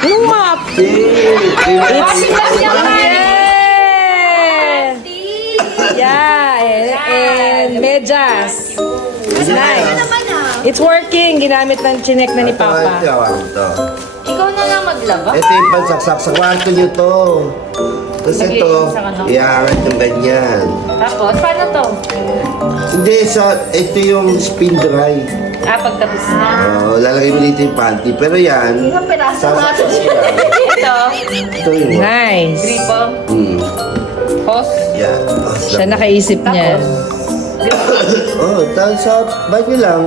Yung map. Washing machine ang Yeah. And medyas. It's nice. It's working. Ginamit ng chinek na ni Papa. Ikaw na lang maglaba. Ito yung pansaksak sa kwarto nyo to. Tapos ito, Naglinis sa ano? iangat yung ganyan. Tapos, paano to? Hindi, ito yung spin dry. Pagtapos na. Lalagay mo dito yung panty. Pero yan, Ilang peraso nga sasaksak to? yan. Ito. Ito yung Nice. Gripo. Hose. Yan. Siya nakaisip niyan. Tapos sa banyo lang.